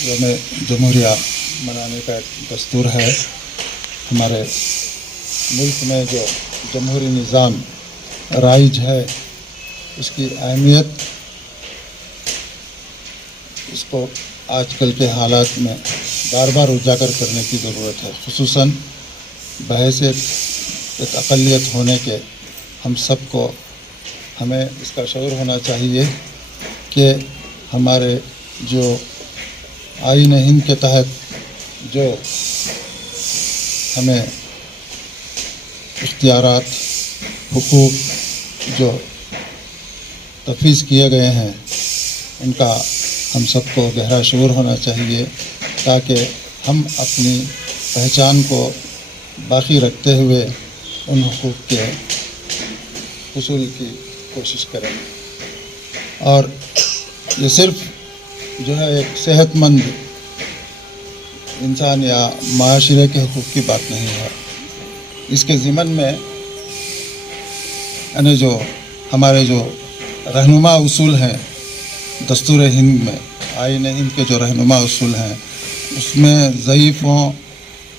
यौम जमहूरिया मनाने का एक दस्तूर है। हमारे मुल्क में जो जमहूरी निज़ाम राइज है उसकी अहमियत, इसको आजकल के हालात में बार बार उजागर करने की ज़रूरत है। खुसूसन बहैसियत एक अक़लियत होने के हम सबको हमें इसका शऊर होना चाहिए कि हमारे जो आईन हिंद के तहत जो हमें इख्तियारात, हुकूक जो तफवीज़ किए गए हैं उनका हम सबको गहरा शऊर होना चाहिए, ताकि हम अपनी पहचान को बाकी रखते हुए उन हुकूक के हुसूल की कोशिश करें। और ये सिर्फ़ जो है एक सेहतमंद इंसान या माशरे के हुकूक की बात नहीं है। इसके ज़िमन में यानी जो हमारे जो रहनुमा उसूल हैं दस्तूर हिंद में, आईन हिंद के जो रहनुमा उसूल हैं उसमें ज़ईफ़ों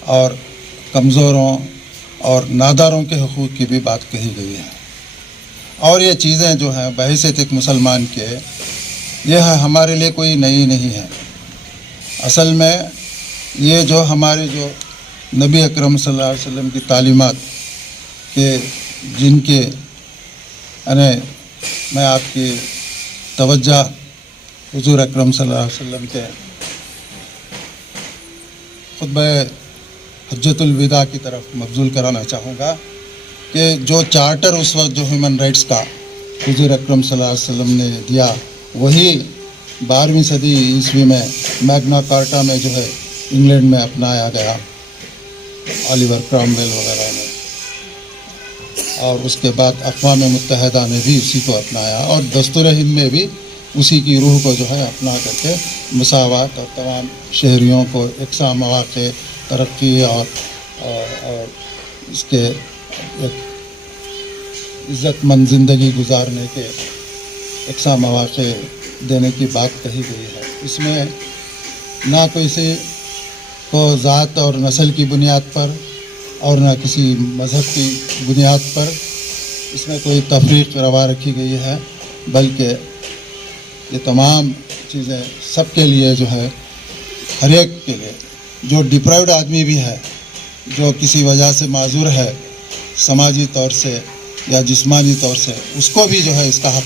और कमज़ोरों और नादारों के हुकूक की भी बात कही गई है। और ये चीज़ें जो हैं बहैसियत एक मुसलमान के, यह हमारे लिए कोई नई नहीं है। असल में ये जो हमारे जो नबी अकरम सल्लल्लाहु अलैहि वसल्लम की तालीमात के जिनके यानी मैं आपकी तवज्जो हुज़ूर अकरम सल्लल्लाहु अलैहि वसल्लम के खुतबा हज्जतुल विदा की तरफ मबज़ूल कराना चाहूँगा कि जो चार्टर उस वक्त जो ह्यूमन राइट्स का हुज़ूर अकरम सल्लल्लाहु अलैहि वसल्लम ने दिया, वही 12वीं सदी ईस्वी में मैग्ना कार्टा में जो है इंग्लैंड में अपनाया गया, ओलिवर क्रॉमवेल वगैरह ने, और उसके बाद अक़वाम मुत्तहिदा ने भी उसी को अपनाया और दस्तूर हिंद में भी उसी की रूह को जो है अपना करके मसावत और तमाम शहरियों को एकसा मौक़े तरक्की और इसके एक इज़्ज़तमंद ज़िंदगी गुजारने के एकसा मौक़े देने की बात कही गई है। इसमें ना कोई से को ज़ात और नस्ल की बुनियाद पर और ना किसी मज़हब की बुनियाद पर इसमें कोई तफरीक़ रवा रखी गई है, बल्कि ये तमाम चीज़ें सबके लिए जो है, हर एक के लिए, जो डिप्राइव्ड आदमी भी है, जो किसी वजह से माजूर है समाजी तौर से या जिस्मानी तौर से, उसको भी जो है इसका हक़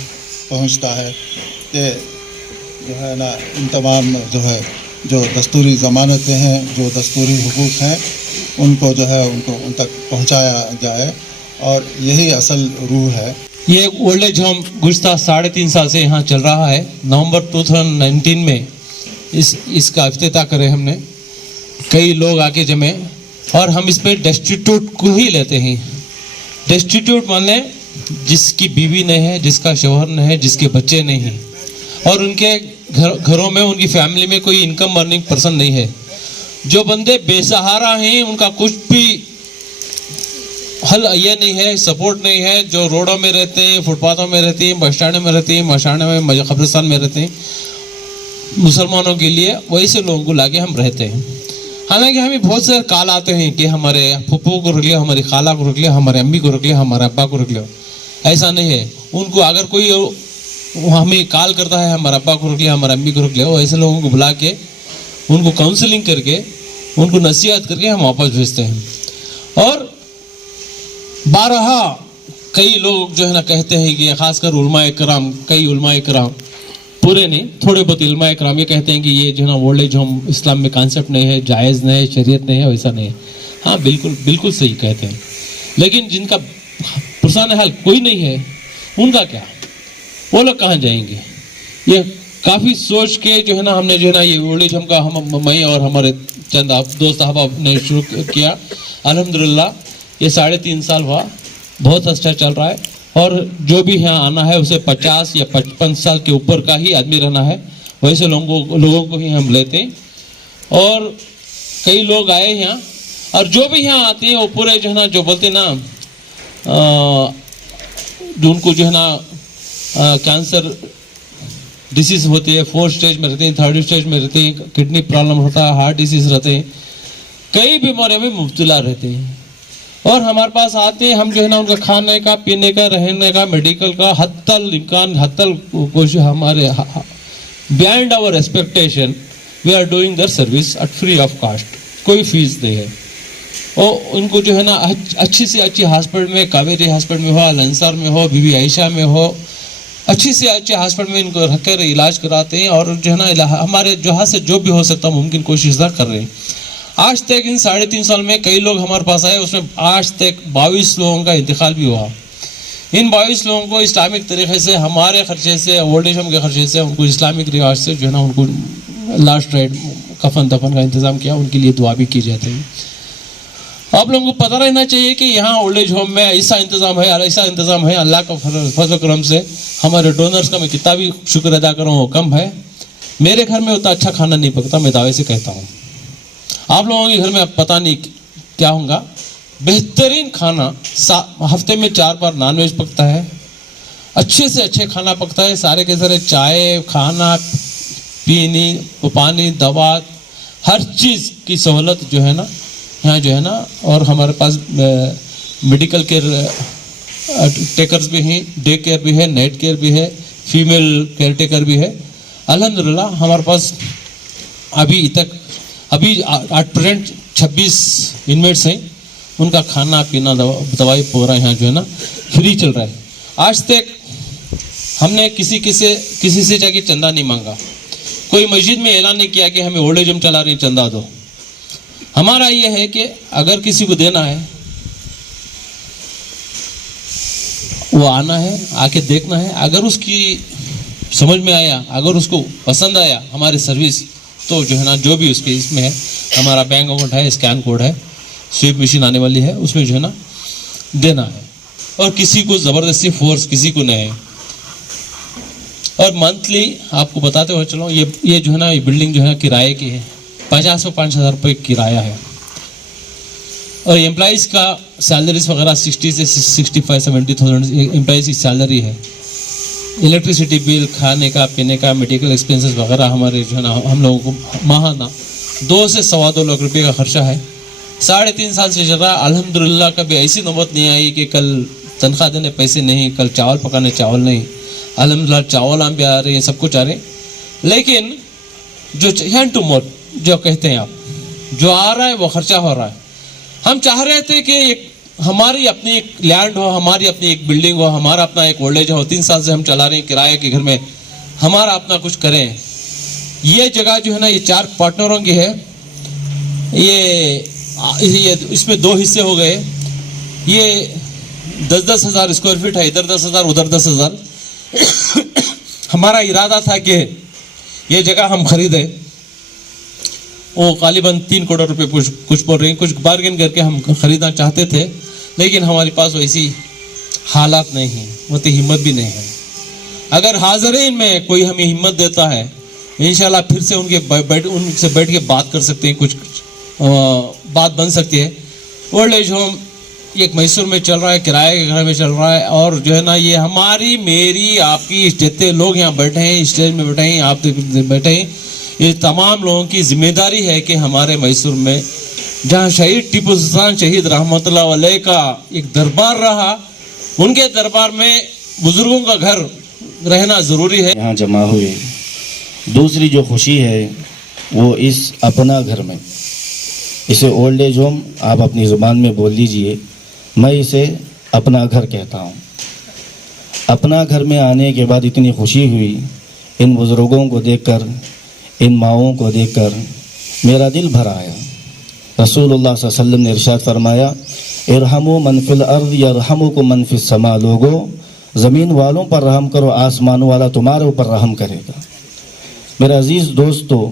पहुंचता है कि जो है ना इन तमाम जो है जो दस्तूरी ज़मानतें हैं, जो दस्तूरी हुकूक हैं, उनको जो है उनको उन तक पहुंचाया जाए, और यही असल रूह है। ये ओल्ड एज होम गुज़श्ता 3.5 साल से यहाँ चल रहा है। नवंबर 2019 में इसका इफ्तिताह करे हमने, कई लोग आके जमे और हम इस पर डेस्टिट्यूट को ही लेते हैं। डेस्टिट्यूट माने जिसकी बीवी नहीं है, जिसका शौहर नहीं है, जिसके बच्चे नहीं हैं और उनके घरों में उनकी फैमिली में कोई इनकम अर्निंग पर्सन नहीं है। जो बंदे बेसहारा हैं उनका कुछ भी हल ये नहीं है, सपोर्ट नहीं है, जो रोडों में रहते हैं, फुटपाथों में रहते हैं, बस स्टैंड में रहते हैं, मशाने में, कब्रिस्तान में रहते हैं, मुसलमानों के लिए वैसे लोगों को लाके हम रहते हैं। हालांकि हमें बहुत सारे काल आते हैं कि हमारे फूफू को रख लिया, हमारी खाला को रख लिया, हमारे अम्मी को रख लिया, हमारे अब्बा को रख लिया। ऐसा नहीं है। उनको अगर कोई हमें कॉल करता है हमारे अब्बा को रख लिया, हमारे अम्मी को रख लिया, ऐसे लोगों को बुला के उनको काउंसलिंग करके उनको नसीहत करके हम वापस भेजते हैं। और बारहा कई लोग जो है ना कहते हैं कि ख़ासकर उलमाए कराम, कई उलमाए कराम, पूरे नहीं थोड़े बहुत उलमाए कराम ये कहते हैं कि ये जो है ना ओल्ड एज होम इस्लाम में कॉन्सेप्ट नहीं है, जायज़ नहीं है, शरीयत नहीं है, वैसा नहीं है। हाँ बिल्कुल बिल्कुल सही कहते हैं, लेकिन जिनका पुरसान हाल कोई नहीं है उनका क्या, वो लोग कहाँ जाएंगे? ये काफ़ी सोच के जो है ना हमने जो है ना ये ओल्ड एज होम का मैं और हमारे चंद दोस्त अहबाब ने शुरू किया। अल्हम्दुलिल्लाह ये 3.5 साल हुआ, बहुत अच्छा चल रहा है। और जो भी यहाँ आना है उसे 50 या 55 साल के ऊपर का ही आदमी रहना है, वैसे लोगों को ही हम लेते हैं। और कई लोग आए यहाँ और जो भी यहाँ आते हैं वो पूरे जो है ना जो बोलते ना जो उनको जो है ना कैंसर डिसीज होती है, 4th स्टेज में रहते हैं, 3rd स्टेज में रहते हैं, किडनी प्रॉब्लम होता है, हार्ट डिसीज रहते हैं, कई बीमारियों में मुब्तला रहते हैं। और हमारे पास आते हैं, हम जो है ना उनका खाने का, पीने का, रहने का, मेडिकल का हत्तल इम्कान, हत्तल कोशिश हमारे beyond our expectation we are doing the service at free of cost, कोई फीस नहीं है। और उनको जो है ना अच्छी से अच्छी हॉस्पिटल में, कावेरी हॉस्पिटल में हो, लंसार में हो, बीबी आयशा में हो, अच्छी से अच्छे हॉस्पिटल में इनको रखकर इलाज कराते हैं। और जो है ना हमारे जहाँ से जो भी हो सकता मुमकिन कोशिश कर रहे हैं। आज तक इन 3.5 साल में कई लोग हमारे पास आए, उसमें आज तक 22 लोगों का इंतकाल भी हुआ। इन 22 लोगों को इस्लामिक तरीके से, हमारे खर्चे से, ओल्ड एज होम के खर्चे से, उनको इस्लामिक रिवाज से जो है ना उनको लास्ट राइट कफन दफन का इंतज़ाम किया, उनके लिए दुआ भी की जाती है। आप लोगों को पता रहना चाहिए कि यहाँ ओल्ड एज होम में ऐसा इंतज़ाम है, ऐसा इंतज़ाम है। अल्लाह का फजल करम से हमारे डोनर्स का मैं कितना भी शुक्र अदा करूँ वो कम है। मेरे घर में उतना अच्छा खाना नहीं पकता, मैं दावे से कहता हूँ। आप लोगों के घर में अब पता नहीं क्या होगा, बेहतरीन खाना, हफ्ते में 4 बार नॉनवेज पकता है, अच्छे से अच्छे खाना पकता है, सारे के सारे चाय, खाना, पीनी, पानी, दवा, हर चीज़ की सहूलत जो है ना यहाँ जो है ना। और हमारे पास मेडिकल केयर टेकर्स भी हैं, डे केयर भी है, नाइट केयर भी है, फीमेल केयर टेकर भी है। अल्हम्दुलिल्लाह हमारे पास अभी एट प्रेजेंट 26 इनमेट्स हैं, उनका खाना पीना दवाई पूरा यहाँ जो है ना फ्री चल रहा है। आज तक हमने किसी से जाके चंदा नहीं मांगा, कोई मस्जिद में ऐलान नहीं किया कि हमें ओल्ड एज होम चला रही चंदा दो। हमारा ये है कि अगर किसी को देना है वो आना है, आके देखना है, अगर उसकी समझ में आया, अगर उसको पसंद आया हमारी सर्विस, तो जो है ना जो भी उसके इसमें है, हमारा बैंक अकाउंट है, स्कैन कोड है, स्वीप मशीन आने वाली है, उसमें जो है ना देना है। और किसी को ज़बरदस्ती फोर्स किसी को नहीं है। और मंथली आपको बताते हुए चलो, ये जो है ना ये बिल्डिंग जो है किराए की है, 50,000 रुपये किराया है। और एम्प्लॉइज़ का सैलरीज वगैरह 60 से 65-70,000 एम्प्लॉइज़ की सैलरी है। इलेक्ट्रिसिटी बिल, खाने का, पीने का, मेडिकल एक्सपेंसेस वगैरह हमारे जो है ना हम लोगों को माहाना 2 से 2.25 लाख रुपये का खर्चा है। 3.5 साल से चल रहा है। अल्हम्दुलिल्लाह कभी ऐसी नौबत नहीं आई कि कल तनख्वाह देने पैसे नहीं, कल चावल पकाने चावल नहीं। अल्हम्दुलिल्लाह चावल आम भी आ रहे हैं, सब कुछ आ रहे हैं। लेकिन जो हैंड टू माउथ जो कहते हैं आप, जो आ रहा है वो खर्चा हो रहा है। हम चाह रहे थे कि एक हमारी अपनी एक लैंड हो, हमारी अपनी एक बिल्डिंग हो, हमारा अपना एक ओल्ड एज हो। 3 साल से हम चला रहे हैं किराए के घर में, हमारा अपना कुछ करें। ये जगह जो है ना ये 4 पार्टनरों की है। ये इसमें 2 हिस्से हो गए। ये 10-10 हज़ार स्क्वायर फीट है, इधर 10 हज़ार उधर 10 हज़ार। हमारा इरादा था कि ये जगह हम खरीदें। वो गालिबन 3 करोड़ रुपए कुछ बोल रहे हैं, कुछ बार्गेन करके हम खरीदना चाहते थे, लेकिन हमारे पास वैसी हालात नहीं है, उतनी हिम्मत भी नहीं है। अगर हाज़रीन में कोई हमें हिम्मत देता है, इंशाल्लाह फिर से उनसे बैठ के बात कर सकते हैं, कुछ बात बन सकती है। ओल्ड एज होम एक मैसूर में चल रहा है, किराए के घर में चल रहा है। और जो है ना ये हमारी, मेरी, आपकी, जितने लोग यहाँ बैठे हैं, स्टेज में बैठे हैं, आप बैठे हैं, ये तमाम लोगों की जिम्मेदारी है कि हमारे मैसूर में जहाँ शहीद टीपू सुल्तान शहीद रहमतुल्लाह अलैह का एक दरबार रहा, उनके दरबार में बुजुर्गों का घर रहना ज़रूरी है। यहाँ जमा हुए। दूसरी जो खुशी है वो इस अपना घर में, इसे ओल्ड एज होम आप अपनी ज़ुबान में बोल लीजिए, मैं इसे अपना घर कहता हूँ। अपना घर में आने के बाद इतनी खुशी हुई, इन बुज़ुर्गों को देखकर, इन माओं को देखकर मेरा दिल भर आया। रसूलुल्लाह सल्लल्लाहु अलैहि वसल्लम ने इरशाद फरमाया, इरहमु मन फिल अर्द यरहमुकुम मन फिस समा। लोगों, ज़मीन वालों पर रहम करो, आसमानों वाला तुम्हारे ऊपर रहम करेगा। मेरे अज़ीज़ दोस्तों,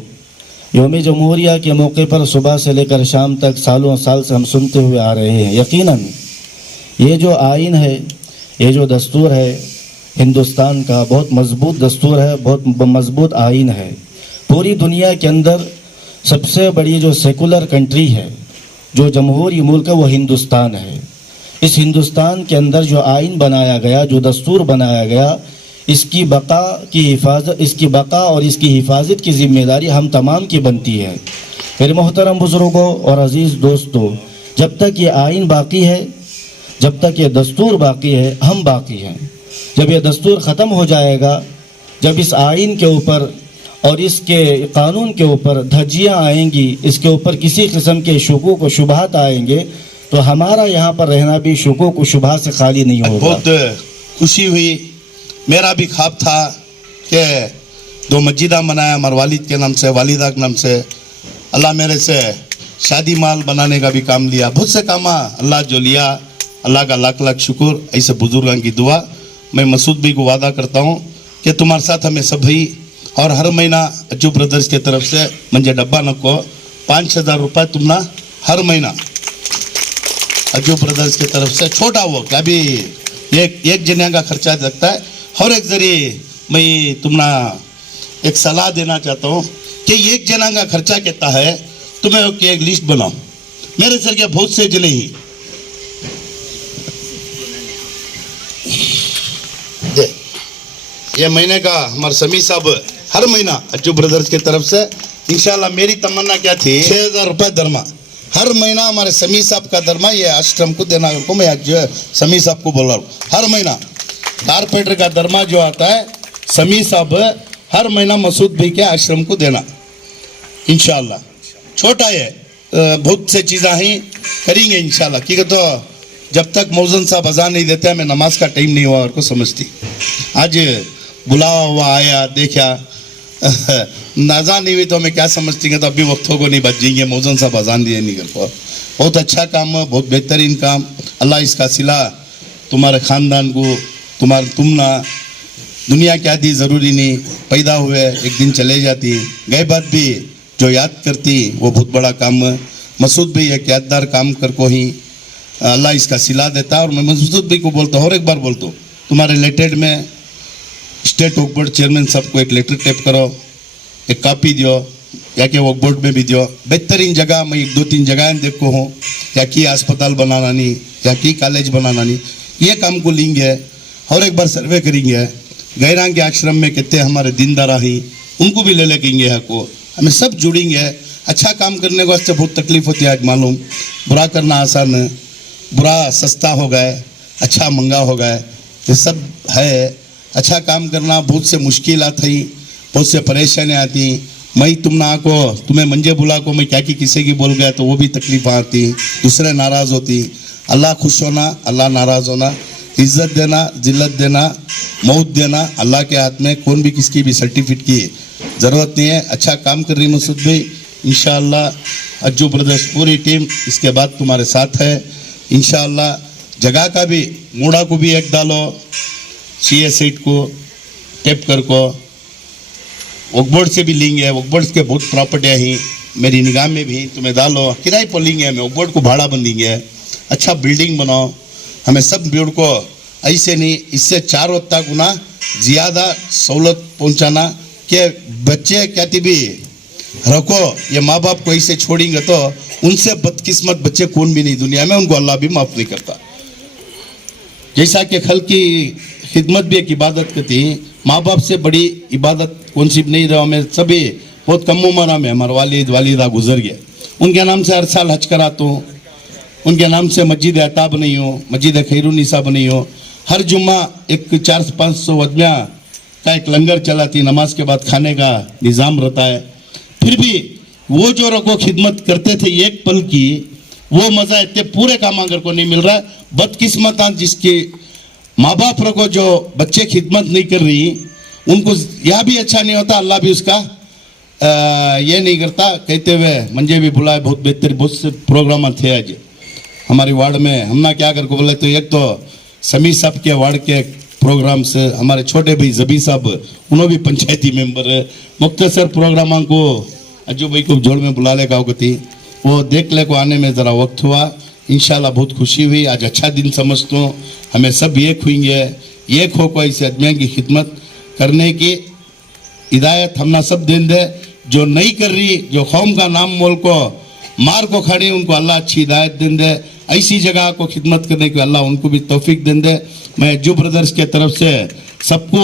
यौम जमहूरिया के मौके पर सुबह से लेकर शाम तक सालों साल से हम सुनते हुए आ रहे हैं। यकीनन ये जो आइन है, ये जो दस्तूर है हिंदुस्तान का, बहुत मजबूत दस्तूर है, बहुत मजबूत आइन है। पूरी दुनिया के अंदर सबसे बड़ी जो सेकुलर कंट्री है, जो जमहूरी मुल्क है, वो हिंदुस्तान है। इस हिंदुस्तान के अंदर जो आइन बनाया गया, जो दस्तूर बनाया गया, इसकी बका और इसकी हिफाजत की जिम्मेदारी हम तमाम की बनती है। मेरे मोहतरम बुज़ुर्गों और अज़ीज़ दोस्तों, जब तक ये आइन बाकी है, जब तक ये दस्तूर बाकी है, हम बाकी हैं। जब ये दस्तूर ख़त्म हो जाएगा, जब इस आइन के ऊपर और इसके कानून के ऊपर धज्जियाँ आएंगी, इसके ऊपर किसी किस्म के शुकूक व शुबहात आएंगे, तो हमारा यहाँ पर रहना भी शुकूक व शुबहात से खाली नहीं होगा। बहुत खुशी हुई। मेरा भी ख्वाब था कि 2 मस्जिदा बनाया हमारे वालिद के नाम से, वालिदा के नाम से। अल्लाह मेरे से शादी माल बनाने का भी काम लिया, बहुत से काम अल्लाह जो लिया, अल्लाह का लाख लाख शुक्र। ऐसे बुजुर्गों की दुआ। मैं मसूद भाई को वादा करता हूँ कि तुम्हारे साथ हमें सभी, और हर महीना अज्जू ब्रदर्स की तरफ से मुझे डब्बा नको 5,000 रुपये तुमना हर महीना अज्जू ब्रदर्स की तरफ से, छोटा वो क्या भी एक जने का खर्चा लगता है। और एक जरिए मैं तुमना एक सलाह देना चाहता हूँ कि एक जना का खर्चा कितना है, तुम्हें एक लिस्ट बनाओ। मेरे सर के बहुत से जने ही ये महीने का हमारे समी साहब हर महीना अज्जू ब्रदर्स की तरफ से इंशाल्लाह, मेरी तमन्ना क्या थी 6,000 रुपये दरमा हर महीना हमारे समी साहब का दरमा ये आश्रम को देना को मैं आज समी साहब को बोल रहा हूँ। हर महीना कारपेंटर का दरमा जो आता है समी साहब हर महीना मसूद भाई के आश्रम को देना इंशाल्लाह। छोटा है, बहुत से चीज़ें ही करेंगे इंशाल्लाह, क्योंकि तो जब तक मौजन साहब अजान नहीं देते हमें नमाज का टाइम नहीं हुआ और को समझती। आज बुलावा हुआ आया देखा अजान नहीं हुई तो हमें क्या समझती है, तो अभी वक्तों को नहीं बच जाएंगे, मौजन साहब अजान दिए नहीं कर पाओ। बहुत अच्छा काम है, बहुत बेहतरीन काम। अल्लाह इसका सिला तुम्हारे ख़ानदान को, तुम ना दुनिया क्या दी ज़रूरी नहीं, पैदा हुए एक दिन चले जाती, गए बात भी जो याद करती वो बहुत बड़ा काम है। मसूद भाई एक यादगार काम कर को ही अल्लाह इसका सिला देता है। और मैं मसूद भाई को बोलता हूँ और एक बार बोलता हूँ, तुम्हारे रिलेटेड में स्टेट वक्फ बोर्ड चेयरमैन साहब को एक लेटर टाइप करो, एक कापी दियो, या कि वक्फ बोर्ड में भी दियो। बेहतरीन जगह मैं 1-2-3 जगह देखो हूँ, या कि अस्पताल बनाना नहीं, या कि कॉलेज बनाना नहीं, ये काम को लेंगे और एक बार सर्वे करेंगे। गैरांग के आश्रम में कितने हमारे दीनदारा ही, उनको भी ले लेंगे है को, हमें सब जुड़ेंगे। अच्छा काम करने को वास्ते बहुत तकलीफ होती है आज मालूम, बुरा करना आसान है, बुरा सस्ता हो गया, अच्छा महंगा हो गया, ये सब है। अच्छा काम करना बहुत से मुश्किलात थी, बहुत से परेशानियाँ आती। मैं तुम ना को तुम्हें मंजे बुला को मैं क्या कि किसी की बोल गया तो वो भी तकलीफ आती, दूसरे नाराज़ होती। अल्लाह खुश होना, अल्लाह नाराज़ होना, इज़्ज़त देना, जिल्लत देना, मौत देना अल्लाह के हाथ में। कौन भी किसकी भी सर्टिफिकेट की ज़रूरत नहीं है। अच्छा काम कर रही मसूद भाई, इंशाअल्लाह अज्जू ब्रदर्स पूरी टीम इसके बाद तुम्हारे साथ है इंशाअल्लाह। जगह का भी मूड़ा को भी एक डालो, सीए सीट को टेप कर को वक्फ बोर्ड से भी लेंगे, वक्फ बोर्ड के बहुत प्रॉपर्टियाँ ही मेरी निगाह में भी तुम्हें डालो, किराए पर लेंगे, हमें वक्फ बोर्ड को भाड़ा बन देंगे। अच्छा बिल्डिंग बनाओ, हमें सब भीड़ को ऐसे नहीं, इससे 4 गुना ज़्यादा सहूलत पहुंचाना कि बच्चे क्या भी रखो। ये माँ बाप को ऐसे छोड़ेंगे तो उनसे बदकिस्मत बच्चे कौन भी नहीं दुनिया में, उनको अल्लाह भी माफ़ नहीं करता। जैसा कि खल की खिदमत भी एक इबादत करती, माँ बाप से बड़ी इबादत कौन सी नहीं रहा। मैं सभी बहुत कम उम्र में हमारे वालिदा गुजर गए, उनके नाम से हर साल हज कराता हूँ, उनके नाम से मस्जिद अताब नहीं हो, मस्जिद खैरुन्निसा नहीं हो। हर जुम्मा एक 400-500 आदमिया का एक लंगर चलाती, नमाज के बाद खाने का निज़ाम रहता है। फिर भी वो जो रखो खिदमत करते थे एक पल की, वो मज़ा इतने पूरे काम अगर को नहीं मिल रहा है। बदकिस्मत जिसके माँ बाप रखो जो बच्चे खिदमत नहीं कर रही, उनको यह भी अच्छा नहीं होता, अल्लाह भी उसका ये नहीं करता। कहते हुए मुझे भी बुलाए, बहुत बेहतर बहुत से प्रोग्राम थे आज हमारे वार्ड में। हम ना क्या कर को बोले तो एक तो समी साहब के वार्ड के प्रोग्राम से हमारे छोटे भाई जबी साहब, उन्होंने भी पंचायती मेंबर है। मुख्तसर प्रोग्राम को अज्जू भाई को जोड़ में बुला ले का वो देख ले को आने में ज़रा वक्त हुआ। इंशाल्लाह बहुत खुशी हुई, आज अच्छा दिन समझता हूँ। हमें सब एक हुएंगे, एक हो कोई ऐसे आदमियों की खिदमत करने की हिदायत हमना सब दें दे। जो नहीं कर रही, जो कौम का नाम मोल को मार को खड़ी, उनको अल्लाह अच्छी हिदायत दें दे। ऐसी जगह को खिदमत करने की अल्लाह उनको भी तौफीक दे। मैं जो ब्रदर्स के तरफ से सबको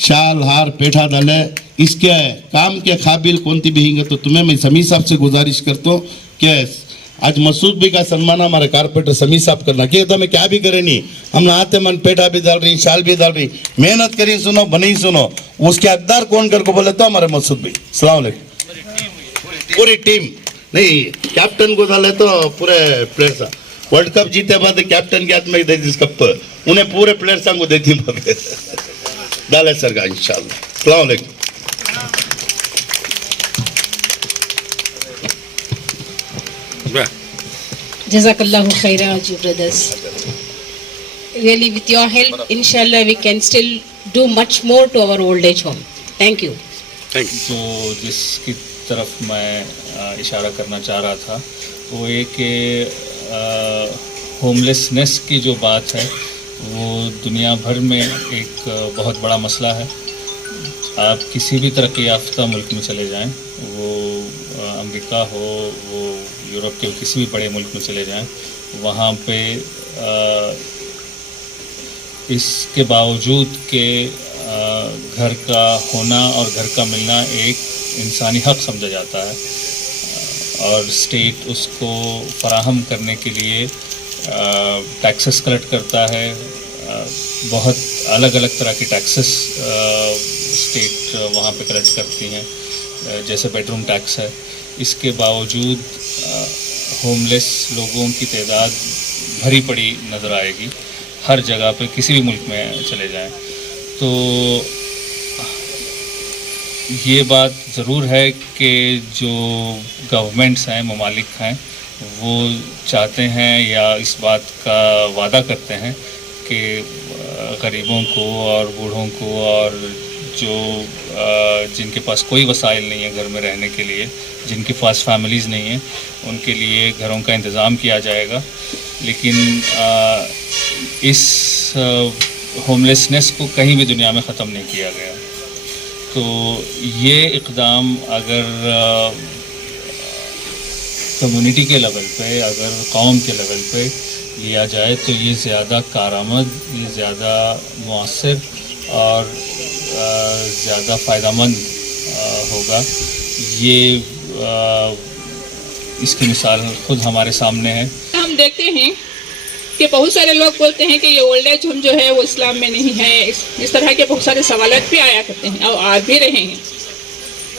शाल हार पेठा डाले इसके काम के काबिल कौन भी होंगे तो तुम्हें मैं समी साहब से गुजारिश करता हूँ कि आज मसूद भी का सम्मान हमारे कारपेंटर समी साहब करना कि तो मैं क्या भी करे नहीं, हम आते मन पेठा भी डाल रही, शाल भी डाल रही, मेहनत करी सुनो बनी सुनो, उसके हकदार कौन कर को बोले तो हमारे मसूद भाई। अस्सलाम वालेकुम। पूरी टीम नहीं, कैप्टन को डाले तो पूरे प्लेयर्स वर्ल्ड कप जीते बाद कैप्टन के हाथ में दे दी कप, उन्हें पूरे प्लेयर्स को देती डाले सर का इंशाल्लाह। अस्सलाम वालेकुम। Jazakallahu khairan, Aji brothers. Really, with your help, inshallah, we can still do much more to our old age home. Thank you. तो जिसकी तरफ मैं इशारा करना चाह रहा था वो ये कि होमलेसनेस की जो बात है वो दुनिया भर में एक बहुत बड़ा मसला है। आप किसी भी तरक्की याफ्ता मुल्क में चले जाएं, वो अमेरिका हो, वो यूरोप के किसी भी बड़े मुल्क में चले जाएं, वहाँ पे इसके बावजूद कि घर का होना और घर का मिलना एक इंसानी हक़ समझा जाता है और स्टेट उसको फराहम करने के लिए टैक्सेस कलेक्ट करता है। बहुत अलग अलग तरह की टैक्सेस स्टेट वहाँ पे कलेक्ट करती हैं, जैसे बेडरूम टैक्स है। इसके बावजूद होमलेस लोगों की तादाद भरी पड़ी नज़र आएगी हर जगह पे, किसी भी मुल्क में चले जाएं। तो ये बात ज़रूर है कि जो गवर्नमेंट्स हैं, ममालिक हैं, वो चाहते हैं या इस बात का वादा करते हैं कि गरीबों को और बूढ़ों को और जो जिनके पास कोई वसाइल नहीं है घर में रहने के लिए, जिनके पास फैमिलीज़ नहीं हैं, उनके लिए घरों का इंतज़ाम किया जाएगा। लेकिन इस होमलेसनेस को कहीं भी दुनिया में ख़त्म नहीं किया गया। तो ये इक़दाम अगर कम्युनिटी के लेवल पे, अगर कौम के लेवल पे लिया जाए तो ये ज़्यादा कारआमद, ये ज़्यादा मुअस्सर और ज़्यादा फ़ायदेमंद होगा। ये इसकी मिसाल खुद हमारे सामने है। हम देखते हैं कि बहुत सारे लोग बोलते हैं कि ये ओल्ड एज होम जो है वो इस्लाम में नहीं है। इस तरह के बहुत सारे सवालात भी आया करते हैं और आ भी रहे हैं।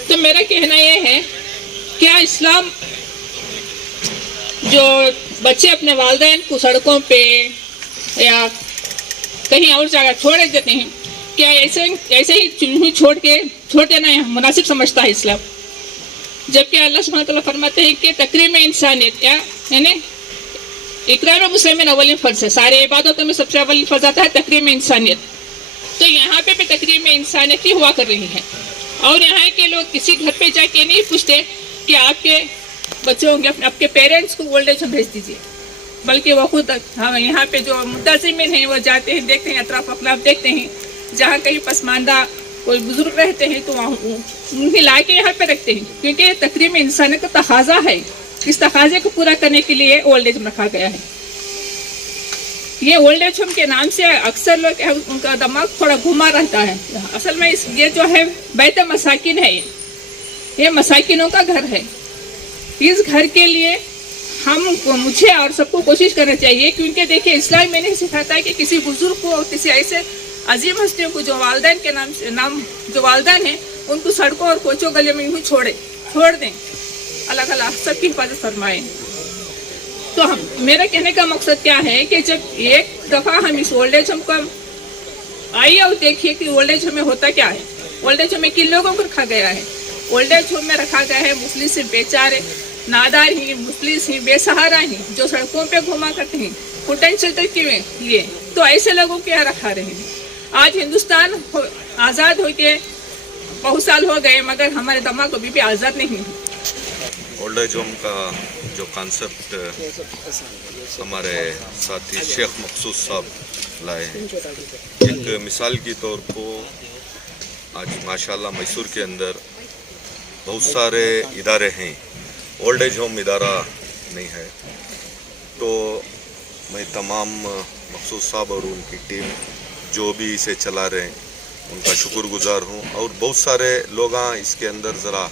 तो मेरा कहना ये है, क्या इस्लाम जो बच्चे अपने वालिदैन को सड़कों पे या कहीं और जगह छोड़ देते हैं, क्या ऐसे ही छोड़ देना मुनासिब समझता है इस्लाम? जबकि अल्लाह सुब्हानहू व तआला फरमाते हैं कि तकरीम इंसानियत यानी इकराम मुस्लिमीन अव्वल फ़र्ज़ है। सारे इबादतों में सबसे अव्वल फ़र्ज़ आता है तकरीम इंसानियत। तो यहाँ पे भी तकरीम इंसानियत ही हुआ कर रही है। और यहाँ के लोग किसी घर पे जाके नहीं पूछते कि आपके बच्चों के आपके पेरेंट्स को ओल्ड एज होम भेज दीजिए, बल्कि वो खुद यहाँ पे जो मुंतज़िमीन हैं वो जाते हैं, देखते हैं, अतराफ़ अखलाफ देखते हैं, जहाँ कहीं पसमानदा कोई बुजुर्ग रहते हैं तो वहाँ उन्हें ला के यहाँ पे रखते हैं, क्योंकि तकरीम इंसानियत का तकाज़ा है। इस तकाजे को पूरा करने के लिए ओल्ड एज होम रखा गया है। ये ओल्ड एज होम के नाम से अक्सर लोग उनका दिमाग थोड़ा घुमा रहता है। असल में ये जो है बैत मसाकिन है, ये मसाकिनों का घर है। इस घर के लिए मुझे और सबको कोशिश करनी चाहिए, क्योंकि देखिए इस्लाम में नहीं सिखाता है कि किसी बुजुर्ग को और किसी ऐसे अजीम हस्तियों को जो वालिदैन के नाम जो वालिदैन हैं उनको सड़कों और कोचों गले में यूँ छोड़ दें। अल्लाह ताला सबकी हिफाजत फरमाए। तो मेरा कहने का मकसद क्या है कि जब एक दफ़ा हम इस ओल्ड एज होम को आइए और देखिए कि ओल्ड एज होम में होता क्या है। ओल्ड एज होम में किन लोगों को रखा गया है? ओल्ड एज होम में रखा गया है मुफलिस बेचारे, नादार ही, मुफलिस ही, बेसहारा ही, जो सड़कों पे घुमा करते हैं फुट शेल्टर के लिए। तो ऐसे लोगों को यहाँ रखा रहे हैं। आज हिंदुस्तान आज़ाद हो के बहुत साल हो गए, मगर हमारे दिमाग अभी भी आज़ाद नहीं है। ओल्ड एज होम का जो कॉन्सेप्ट हमारे साथी शेख मखसूस साहब लाए हैं, एक मिसाल के तौर को आज माशाल्लाह मैसूर के अंदर बहुत सारे इदारे हैं, ओल्ड एज होम इदारा नहीं है। तो मैं तमाम मखसूस साहब और उनकी टीम जो भी इसे चला रहे हैं उनका शुक्रगुजार हूँ। और बहुत सारे लोग इसके अंदर ज़रा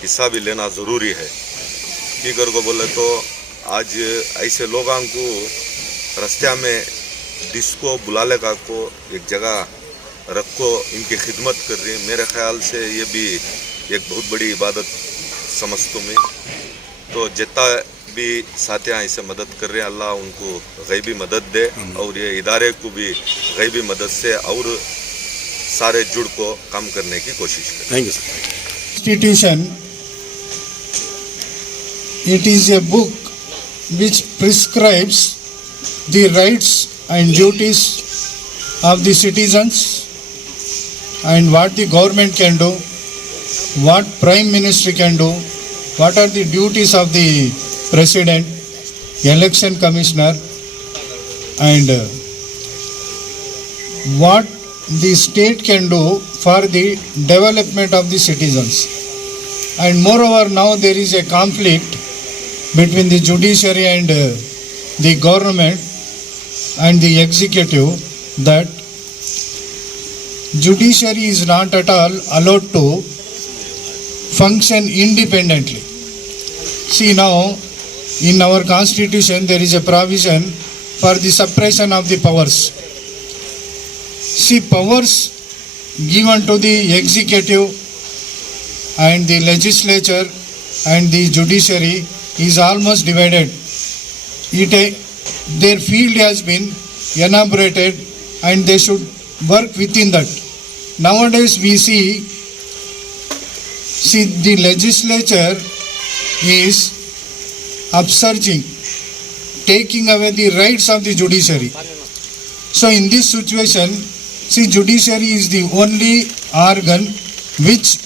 हिस्सा भी लेना ज़रूरी है। की कर को बोले तो आज ऐसे लोगों को रास्ते में डिस्को बुलाले का को एक जगह रखो, इनकी खिदमत कर रही है। मेरे ख्याल से ये भी एक बहुत बड़ी इबादत समझता मैं। तो जितना भी साथियाँ इसे मदद कर रहे हैं, अल्लाह उनको गैबी मदद दे और ये इदारे को भी गैबी मदद से और सारे जुड़ को काम करने की कोशिश करें। Thank you sir. Constitution, it is a book which prescribes the rights and duties of the citizens and what the government can do, what Prime Minister can do, what are the duties of the President, Election Commissioner, and what the state can do for the development of the citizens. And moreover, now there is a conflict between the judiciary and the government and the executive, that judiciary is not at all allowed to function independently. See, now in our constitution there is a provision for the suppression of the powers. See, powers given to the executive and the legislature and the judiciary is almost divided. Their field has been elaborated and they should work within that. Nowadays we see the legislature is upsurging, taking away the rights of the judiciary. So in this situation, see, judiciary is the only organ which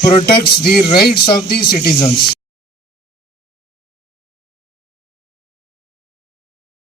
protects the rights of the citizens.